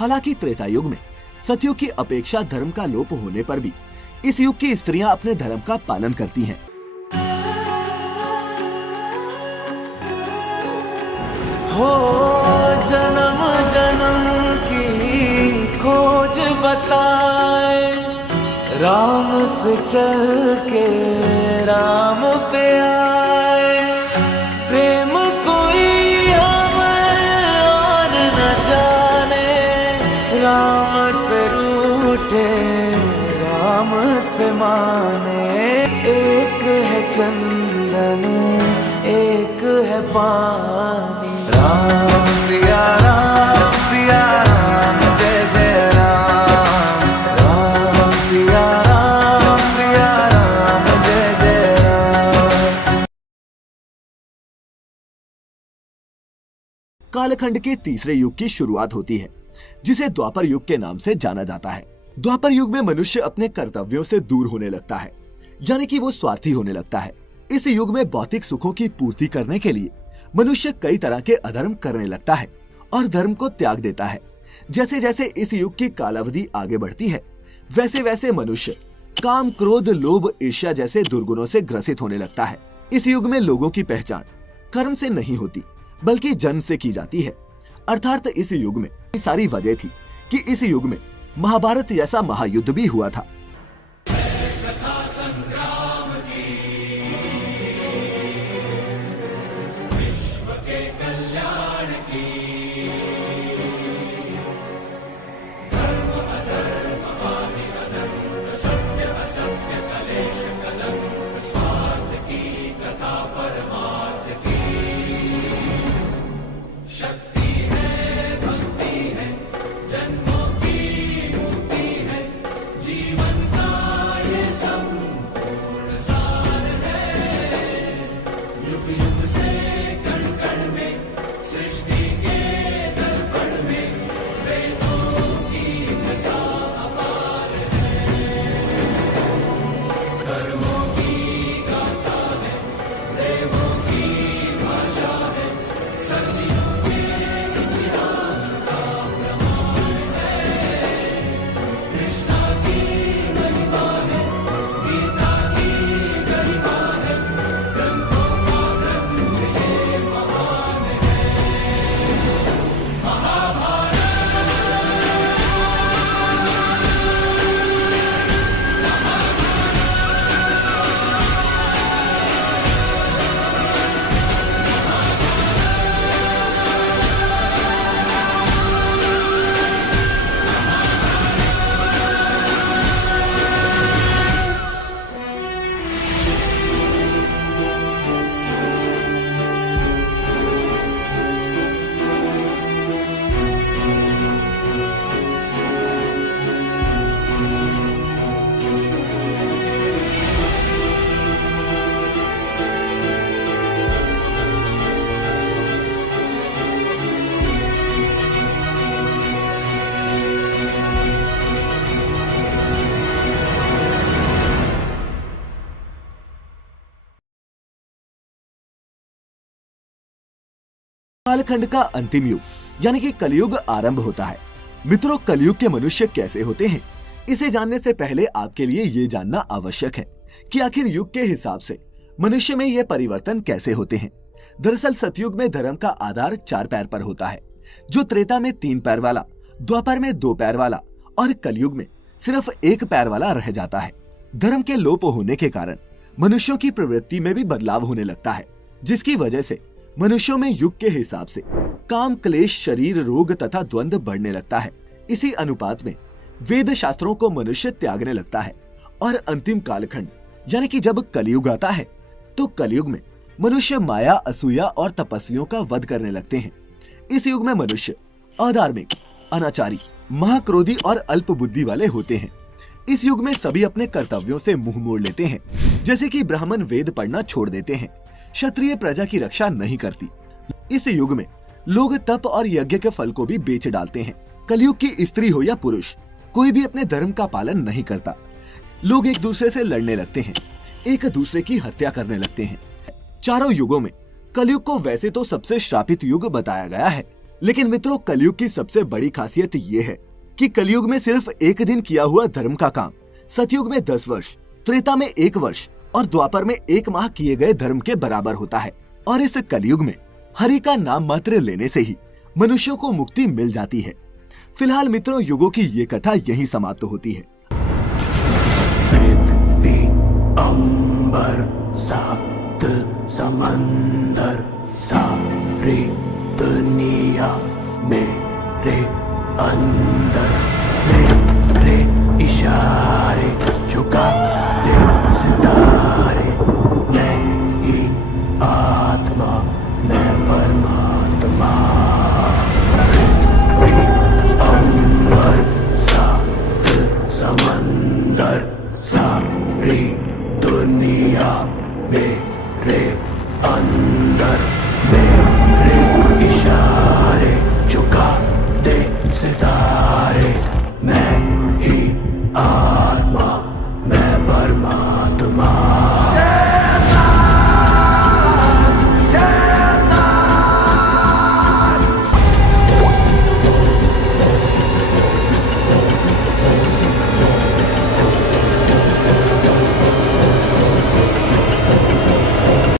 हालांकि त्रेता युग में सतयुग की अपेक्षा धर्म का लोप होने पर भी इस युग की स्त्रियां अपने धर्म का पालन करती हैं। हो जन्म जन्म की खोज बताए, राम से चल के राम पे आए। प्रेम कोई हमें और न जाने, राम से रूठे राम से माने। एक है चंदन एक है पानी, राम सिया राम जय जय राम। राम सिया राम जय जय राम। कालखंड के तीसरे युग की शुरुआत होती है, जिसे द्वापर युग के नाम से जाना जाता है। द्वापर युग में मनुष्य अपने कर्तव्यों से दूर होने लगता है, यानी कि वो स्वार्थी होने लगता है। इस युग में भौतिक सुखों की पूर्ति करने के लिए मनुष्य कई तरह के अधर्म करने लगता है और धर्म को त्याग देता है। जैसे जैसे इस युग की कालावधि आगे बढ़ती है, वैसे वैसे मनुष्य काम, क्रोध, लोभ, ईर्ष्या जैसे दुर्गुणों से ग्रसित होने लगता है। इस युग में लोगों की पहचान कर्म से नहीं होती, बल्कि जन्म से की जाती है। अर्थात इस युग में सारी वजह थी कि इस युग में महाभारत जैसा महायुद्ध भी हुआ था। कालखंड का अंतिम युग यानी कि कलयुग आरंभ होता है। मित्रों, कलयुग के मनुष्य कैसे होते हैं, इसे जानने से पहले आपके लिए ये जानना आवश्यक है कि आखिर युग के हिसाब से मनुष्य में ये परिवर्तन कैसे होते हैं। दरअसल सतयुग में धर्म का आधार 4 पैर पर होता है, जो त्रेता में 3 पैर वाला, द्वापर में 2 पैर वाला और कलयुग में सिर्फ 1 पैर वाला रह जाता है। धर्म के लोप होने के कारण मनुष्यों की प्रवृत्ति में भी बदलाव होने लगता है, जिसकी वजह से मनुष्यों में युग के हिसाब से काम, क्लेश, शरीर रोग तथा द्वंद्व बढ़ने लगता है। इसी अनुपात में वेद शास्त्रों को मनुष्य त्यागने लगता है और अंतिम कालखंड यानी कि जब कलयुग आता है तो कलयुग में मनुष्य माया, असूया और तपस्वियों का वध करने लगते हैं। इस युग में मनुष्य अधार्मिक, अनाचारी, महाक्रोधी और अल्प बुद्धि वाले होते हैं। इस युग में सभी अपने कर्तव्यों से मुंह मोड़ लेते हैं, जैसे कि ब्राह्मण वेद पढ़ना छोड़ देते हैं, क्षत्रिय प्रजा की रक्षा नहीं करती। इस युग में लोग तप और यज्ञ के फल को भी बेच डालते हैं। कलयुग की स्त्री हो या पुरुष, कोई भी अपने धर्म का पालन नहीं करता। लोग एक दूसरे से लड़ने लगते हैं, एक दूसरे की हत्या करने लगते हैं। चारों युगों में कलयुग को वैसे तो सबसे श्रापित युग बताया गया है, लेकिन मित्रों, कलयुग की सबसे बड़ी खासियत ये है कि कलयुग में सिर्फ एक दिन किया हुआ धर्म का काम सतयुग में 10 वर्ष, त्रेता में 1 वर्ष और द्वापर में 1 माह किए गए धर्म के बराबर होता है। और इस कलयुग में हरि का नाम मात्र लेने से ही मनुष्यों को मुक्ति मिल जाती है। फिलहाल मित्रों, युगों की ये कथा यहीं समाप्त होती है। पृथ्वी अंबर सात समंदर सारी दुनिया मेरे अंदर, मेरे इशारे झुका दे सितारे, मैं ही आत्मा मैं परमात्मा। पृथ्वी अंबर सात समंदर सारी दुनिया मेरे अंदर, मेरे इशारे झुका दे सितारे, मैं ही आत्मा मैं परमात्मा।